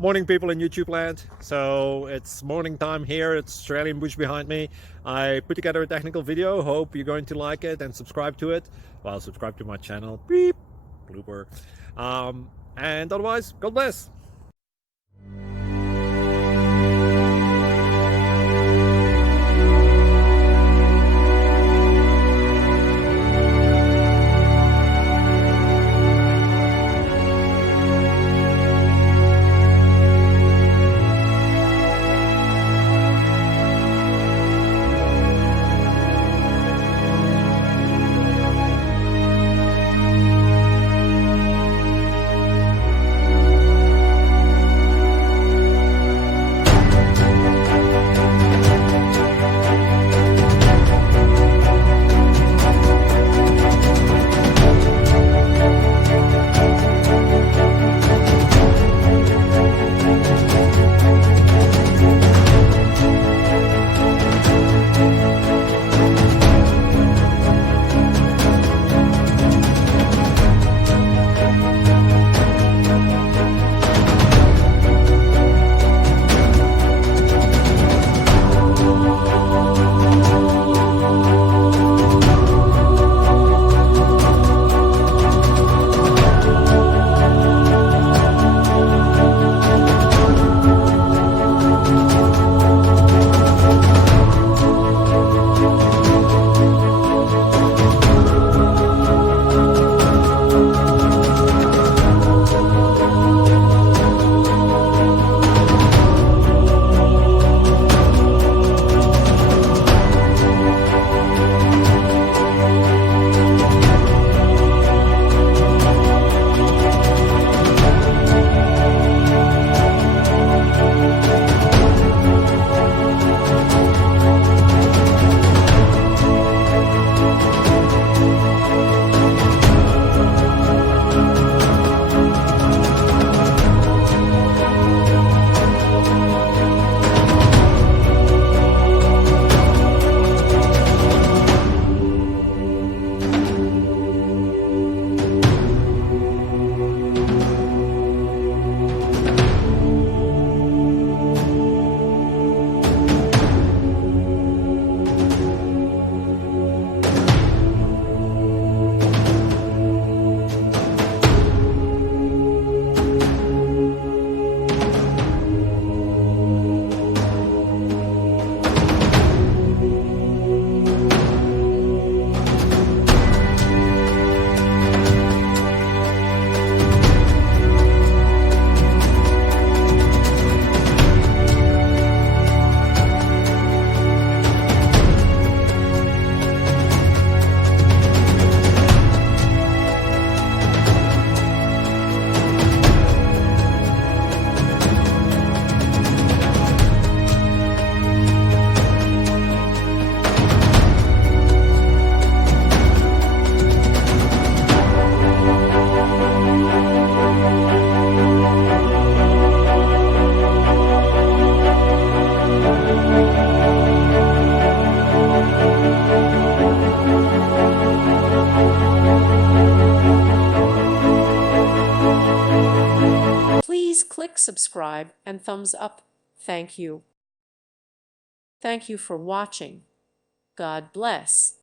Morning, people in YouTube land. So it's morning time here. It's Australian bush behind me. I put together a technical video. Hope you're going to like it and subscribe to it. Well, subscribe to my channel. Beep. Blooper. And otherwise, God bless. Please click subscribe and thumbs up. Thank you. Thank you for watching. God bless.